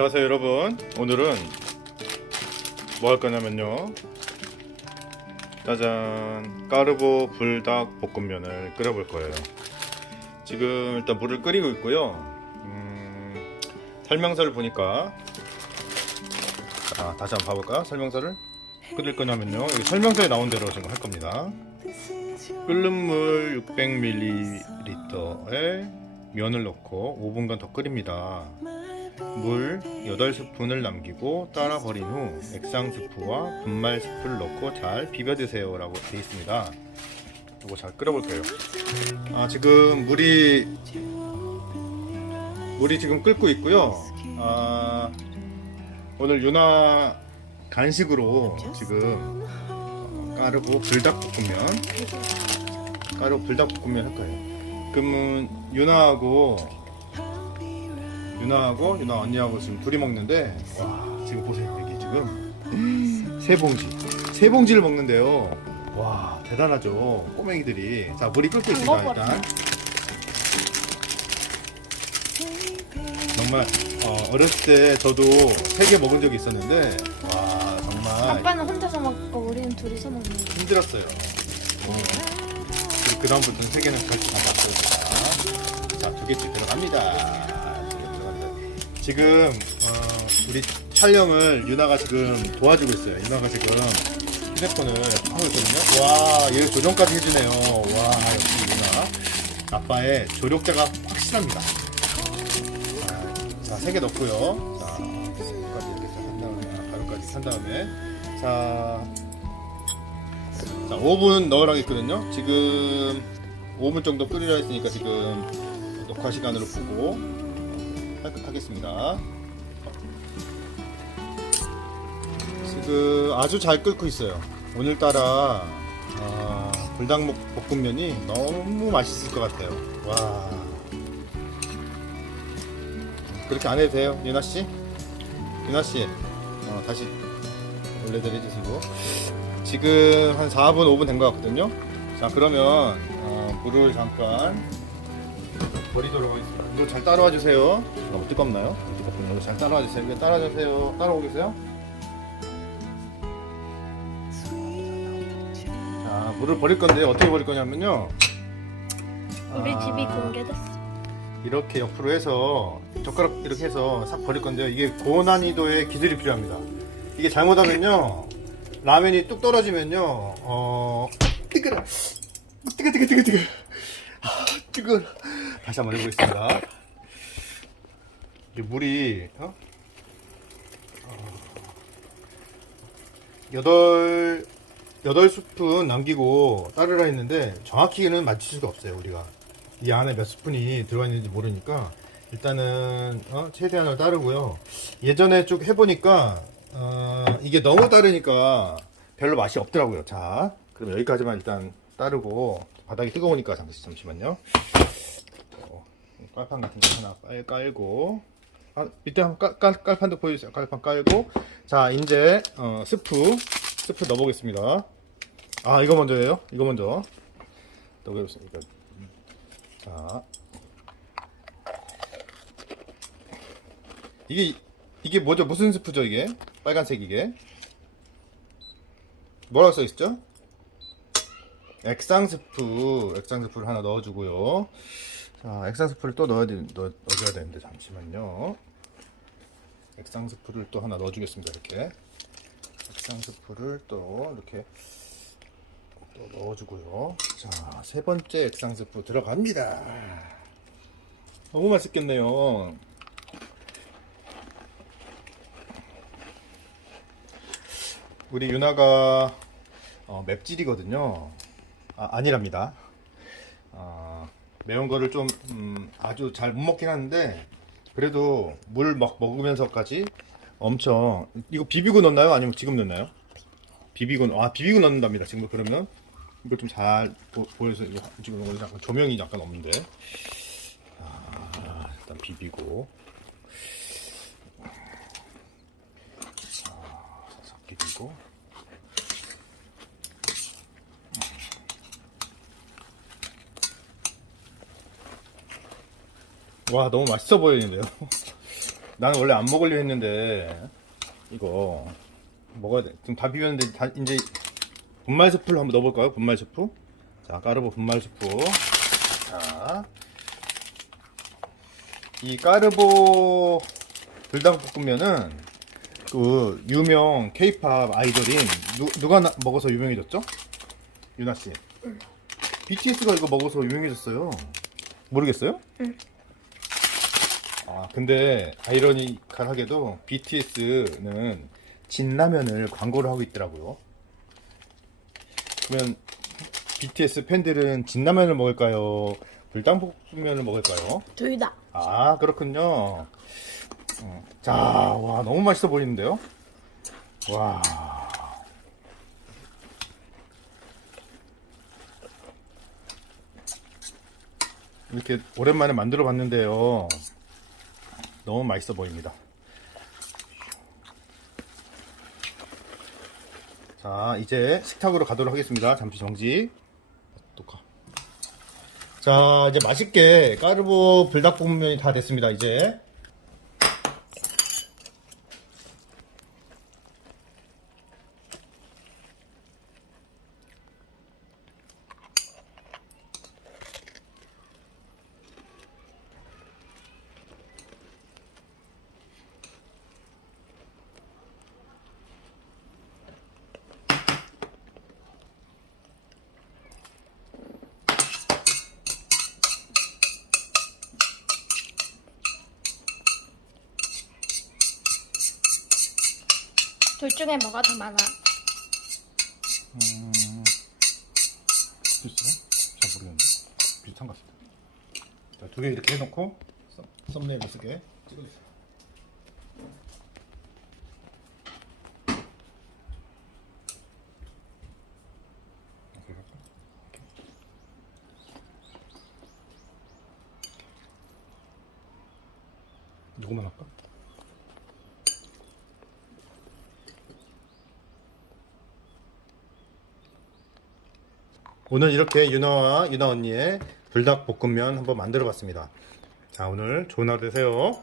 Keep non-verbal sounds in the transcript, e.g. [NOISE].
안녕하세요 여러분. 오늘은 뭐 할 거냐면요. 짜잔. 까르보 불닭 볶음면을 끓여 볼 거예요. 지금 일단 물을 끓이고 있고요. 음, 설명서를 보니까 자 다시 한번 봐볼까요 설명서를? 끓일 거냐면요. 여기 설명서에 나온 대로 지금 할 겁니다. 끓는 물 600ml에 면을 넣고 5분간 더 끓입니다 물 8스푼을 남기고 따라 버린 후 액상 스프와 분말 스프를 넣고 잘 비벼 드세요 라고 되어 있습니다. 이거 잘 끓여 볼게요. 아 지금 물이 물이 지금 끓고 있고요. 아 오늘 유나 간식으로 지금 어, 까르보 불닭볶음면 까르보 불닭볶음면 할 거예요. 그러면 유나하고 유나하고 유나 언니하고 지금 둘이 먹는데 와 지금 보세요 여기 지금. 세 봉지. 세 봉지를 먹는데요. 와 대단하죠 꼬맹이들이. 자 물이 끓고 있습니다. 일단. 정말 어, 어렸을 때 저도 세 개 먹은 적이 있었는데 와 정말. 아빠는 혼자서 먹고 우리는 둘이서 먹는 거. 힘들었어요. 어. 그리고 그 다음부터는 세 개는 같이 다 자두 개씩 들어갑니다. 두개 들어갑니다 지금 어, 우리 촬영을 유나가 지금 도와주고 있어요. 유나가 지금 휴대폰을 하고 있거든요. 와 얘 조정까지 해주네요. 와 역시 유나. 아빠의 조력자가 확실합니다. 자 세 개 넣고요. 자 가루까지 이렇게 한 다음에 가루까지 한 다음에. 자 자, 5분 넣으라고 했거든요. 지금 5분 정도 끓이라 했으니까 지금 녹화 시간으로 보고 할- 하겠습니다. 지금 아주 잘 끓고 있어요. 오늘따라 아, 불닭 볶음면이 너무 맛있을 것 같아요. 와. 그렇게 안 해도 돼요, 유나 씨? 유나 씨, 어, 다시 원래대로 해주시고. 지금 한 4분, 5분 된 것 같거든요. 자, 그러면 어, 물을 잠깐 버리도록 하겠습니다. 이거 잘 따라와 주세요. 너무 뜨겁나요? 뜨겁군요. 잘 따라와 주세요. 이거 따라와 주세요. 따라오고 계세요? 자, 물을 버릴 건데 어떻게 버릴 거냐면요. 우리 아, 집이 공개됐어. 이렇게 옆으로 해서 젓가락 이렇게 해서 싹 버릴 건데요. 이게 고난이도의 기술이 필요합니다. 이게 잘못하면요 라면이 뚝 떨어지면요 어 뜨거라 뜨거 뜨거 뜨거 뜨거 아, 뜨거 다시 한번 해보겠습니다. 이게 물이 어? 어, 여덟 여덟 스푼 남기고 따르라 했는데 정확히는 맞출 수가 없어요 우리가. 이 안에 몇 스푼이 들어가 있는지 모르니까. 일단은 어, 최대한을 따르고요. 예전에 쭉 해보니까 어, 이게 너무 따르니까 별로 맛이 없더라고요. 자 그럼 여기까지만 일단 따르고 바닥이 뜨거우니까 잠시, 잠시만요. 어, 깔판 같은 거 하나 깔, 깔고. 아, 밑에 한번 깔, 깔, 깔판도 보여주세요. 깔판 깔고. 자 이제 어, 스프. 스프 넣어보겠습니다. 아 이거 먼저예요? 이거 먼저. 넣어보겠습니다. 자. 이게 이게 뭐죠? 무슨 스프죠 이게? 빨간색 이게? 뭐라고 써 있죠? 액상 스프. 액상 스프를 하나 넣어주고요 자 액상 스프를 또 넣어야 되, 넣, 넣어줘야 되는데 잠시만요. 액상 스프를 또 하나 넣어주겠습니다 이렇게. 액상 스프를 또 이렇게 또 넣어주고요. 자 세 번째 액상 스프 들어갑니다. 너무 맛있겠네요. 우리 유나가 어, 맵찔이거든요. 아, 아니랍니다. 아, 매운 거를 좀 음, 아주 잘 못 먹긴 하는데 그래도 물 막 먹으면서까지 엄청 이거 비비고 넣나요? 아니면 지금 넣나요? 비비고 아 비비고 넣는답니다. 지금 그러면 이거 좀잘 보여서 이거 지금 오늘 약간 조명이 약간 없는데 아, 일단 비비고 살짝 비비고 와 너무 맛있어 보이는데요 [LAUGHS] 나는 원래 안 먹으려 했는데 이거 먹어야 돼. 지금 다 비볐는데 다 이제 분말 스프를 한번 넣어볼까요? 분말 스프. 자, 까르보 분말 스프. 자, 이 까르보 불닭볶음면은 그 유명 K-팝 아이돌인 누, 누가 나- 먹어서 유명해졌죠? 유나 씨. BTS가 이거 먹어서 유명해졌어요. 모르겠어요? 아, 근데 아이러니컬하게도 BTS는 진라면을 광고를 하고 있더라고요. 그러면 BTS 팬들은 진라면을 먹을까요? 불닭볶음면을 먹을까요? 둘 다. 아, 그렇군요. 어, 자, 와, 너무 맛있어 보이는데요? 와. 이렇게 오랜만에 만들어 봤는데요. 너무 맛있어 보입니다. 자, 이제 식탁으로 가도록 하겠습니다. 잠시 정지. 자, 이제 맛있게 까르보 불닭볶음면이 다 됐습니다. 이제 중에 뭐가 더 많아? 글쎄요? 잘 모르겠는데 비슷한 것 같습니다. 자, 두 개 이렇게 해놓고 썸, 썸네일? 이렇게. 요거만 할까? 오늘 이렇게 유나와 유나 언니의 불닭볶음면 한번 만들어 봤습니다. 자, 오늘 좋은 하루 되세요.